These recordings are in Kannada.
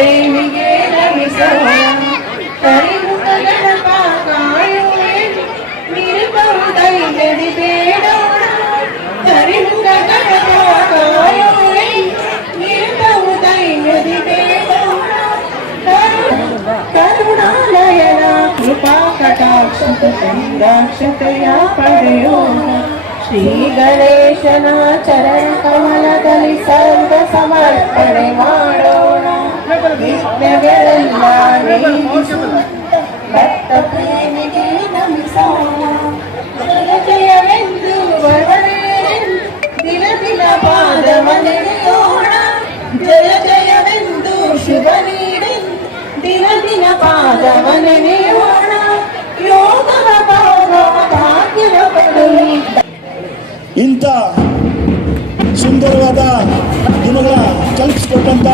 ಪ್ರೇಮಿಗೆ ಲಭಿಸುವ ಕರಿಮುಖಗಳ ಪಾಕಾಯುವೆ ನಿರುಪದೈದಡಿ ಬೇಡೋಣ ಕರಿಮುಖಗಳ ಪಾಕಾಯುವೆ ನಿರುಪದೈದಡಿ ಬೇಡೋಣ ಕರುಣಾಲಯನ ಕೃಪಾ ಕಟಾಕ್ಷತ ಚಂದ್ರಾಕ್ಷತೆಯ ಪಡೆಯೋಣ ಶ್ರೀ ಗಣೇಶನ ಚರಣ ಕಮಲದಲ್ಲಿ ಸರ್ವ ಸಮರ್ಪಣೆ ಮಾಡೋ ವಿಘ್ನಗಳೆಲ್ಲ ನೀಗಿಸು ಭಕ್ತ ಪ್ರೇಮಿಗೆ ನಮಿಸೋಣ ಜಯ ಜಯವೆಂದು ದಿನ ದಿನ ಪಾದವ ನಡೆಯೋಣ ಜಯ ಜಯವೆಂದು ಶುಭ ನೀಡಿ ದಿನ ದಿನ ಪಾದವ ನೆನೆಯೋಣ ಯೋಗವ ಭಾಗ್ಯವ ಕೊಡುವಿ ಇಂಥ ಸುಂದರವಾದ ದಿನಗಳ ಕಲ್ಪಿಸ್ಕೊಟ್ಟಂಥ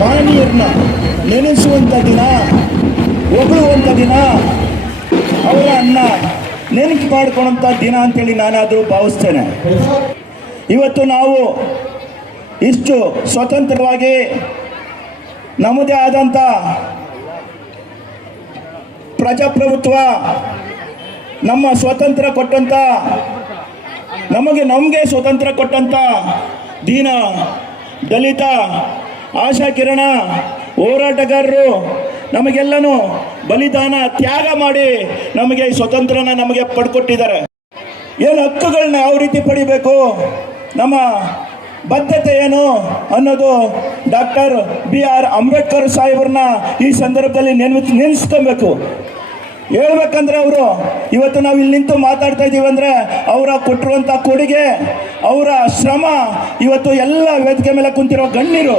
ಮಹನೀಯರನ್ನ ನೆನೆಸುವಂಥ ದಿನ ಹೊಗಳುವಂಥ ದಿನ, ಅವರ ಅನ್ನ ನೆನಪು ಮಾಡ್ಕೊಳಂಥ ದಿನ ಅಂತೇಳಿ ನಾನಾದರೂ ಭಾವಿಸ್ತೇನೆ. ಇವತ್ತು ನಾವು ಇಷ್ಟು ಸ್ವತಂತ್ರವಾಗಿ ನಮ್ಮದೇ ಆದಂಥ ಪ್ರಜಾಪ್ರಭುತ್ವ ನಮ್ಮ ಸ್ವಾತಂತ್ರ್ಯ ಕೊಟ್ಟಂತ, ನಮಗೆ ನಮಗೆ ಸ್ವತಂತ್ರ ಕೊಟ್ಟಂತ ದೀನ ದಲಿತ ಆಶಾ ಕಿರಣ, ಹೋರಾಟಗಾರರು, ನಮಗೆಲ್ಲನೂ ಬಲಿದಾನ ತ್ಯಾಗ ಮಾಡಿ ನಮಗೆ ಈ ಸ್ವತಂತ್ರನ ನಮಗೆ ಪಡ್ಕೊಟ್ಟಿದ್ದಾರೆ. ಏನು ಹಕ್ಕುಗಳನ್ನ ಯಾವ ರೀತಿ ಪಡಿಬೇಕು? ನಮ್ಮ ಬದ್ಧತೆ ಏನು ಅನ್ನೋದು ಡಾಕ್ಟರ್ ಬಿ ಆರ್ ಅಂಬೇಡ್ಕರ್ ಸಾಹೇಬ್ರನ್ನ ಈ ಸಂದರ್ಭದಲ್ಲಿ ನೆನ್ವಿ, ನೆನೆಸ್ಕೊಬೇಕು. ಹೇಳ್ಬೇಕಂದ್ರೆ ಅವರು, ಇವತ್ತು ನಾವು ಇಲ್ಲಿ ನಿಂತು ಮಾತಾಡ್ತಾ ಇದ್ದೀವಿ ಅಂದರೆ ಅವರ ಕೊಟ್ಟಿರುವಂಥ ಕೊಡುಗೆ, ಅವರ ಶ್ರಮ, ಇವತ್ತು ಎಲ್ಲ ವೇದಿಕೆ ಮೇಲೆ ಕುಂತಿರೋ ಗಣ್ಯರು.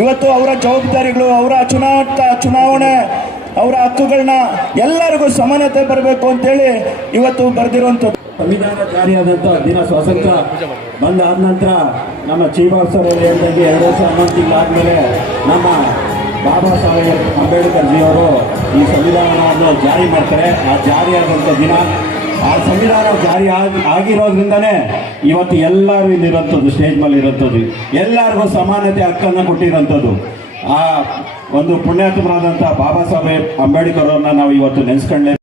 ಇವತ್ತು ಅವರ ಜವಾಬ್ದಾರಿಗಳು, ಅವರ ಚುನಾವಣಾ, ಚುನಾವಣೆ, ಅವರ ಹಕ್ಕುಗಳನ್ನ ಎಲ್ಲರಿಗೂ ಸಮಾನತೆ ಬರಬೇಕು ಅಂತೇಳಿ ಇವತ್ತು ಬರೆದಿರುವಂಥದ್ದು. ಸಂವಿಧಾನ ಜಾರಿಯಾದಂಥ ದಿನ ಸ್ವಾತಂತ್ರ್ಯ ಬಂದ ಆದ ನಂತರ ನಮ್ಮ ಚೀಫ್ ಅವರು ಹೇಳಿದಂಗೆ ಎರಡು ವರ್ಷ ಹನ್ನೊಂದು ನಮ್ಮ ಬಾಬಾ ಸಾಹೇಬ್ ಅಂಬೇಡ್ಕರ್ ಜಿಯವರು ಈ ಸಂವಿಧಾನವನ್ನು ಜಾರಿ ಮಾಡ್ತಾರೆ. ಆ ಜಾರಿಯಾದಂಥ ದಿನ ಆ ಸಂವಿಧಾನ ಜಾರಿ ಆಗಿ, ಆಗಿರೋದ್ರಿಂದನೇ ಇವತ್ತು ಎಲ್ಲರೂ ಇಲ್ಲಿರೋಂಥದ್ದು, ಸ್ಟೇಜ್ ಮೇಲೆ ಇರೋಂಥದ್ದು, ಎಲ್ಲರಿಗೂ ಸಮಾನತೆ ಹಕ್ಕನ್ನು ಕೊಟ್ಟಿರೋಂಥದ್ದು. ಆ ಒಂದು ಪುಣ್ಯಾತ್ಮರಾದಂಥ ಬಾಬಾ ಸಾಹೇಬ್ ಅಂಬೇಡ್ಕರ್ ಅವ್ರನ್ನ ನಾವು ಇವತ್ತು ನೆನೆಸ್ಕೊಂಡ್ಲೇ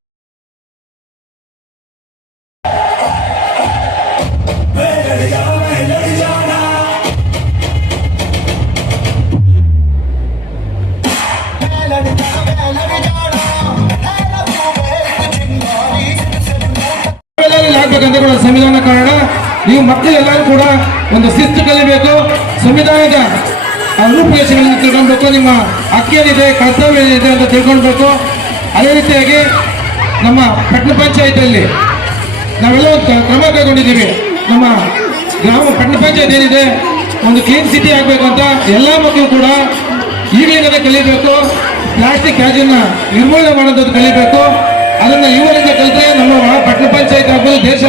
ಕೂಡ ಸಂವಿಧಾನ ಕಾರಣ ನೀವು ಮಕ್ಕಳೆಲ್ಲರೂ ಕೂಡ ಒಂದು ಶಿಸ್ತು ಕಲಿಬೇಕು. ಸಂವಿಧಾನದ ಆ ರೂಪುರೇಷೆಗಳನ್ನು ತಿಳ್ಕೊಳ್ಬೇಕು. ನಿಮ್ಮ ಹಕ್ಕೇನಿದೆ ಕರ್ತವ್ಯ ಏನಿದೆ ಅಂತ ತಿಳ್ಕೊಳ್ಬೇಕು. ಅದೇ ರೀತಿಯಾಗಿ ನಮ್ಮ ಪಟ್ಟಣ ಪಂಚಾಯತಿಯಲ್ಲಿ ನಾವೆಲ್ಲ ಒಂದು ಕ್ರಮ ಕೈಗೊಂಡಿದ್ದೀವಿ. ನಮ್ಮ ಗ್ರಾಮ ಪಟ್ಟಣ ಪಂಚಾಯತ್ ಏನಿದೆ, ಒಂದು ಕ್ಲೀನ್ ಸಿಟಿ ಆಗಬೇಕು ಅಂತ ಎಲ್ಲ ಮಕ್ಕಳು ಕೂಡ ಈಗಲಿಂದ ಕಲಿಬೇಕು. ಪ್ಲಾಸ್ಟಿಕ್ ಕ್ಯಾಜನ್ನು ನಿರ್ಮೂಲನೆ ಮಾಡೋದು ಕಲಿಬೇಕು. ಅದನ್ನು ಇವರಿಂದ ಕಲಿತರೆ ನಮ್ಮ ಪಟ್ಟಣ ಪಂಚಾಯತ್ ಆಗ್ಬೋದು, ದೇಶ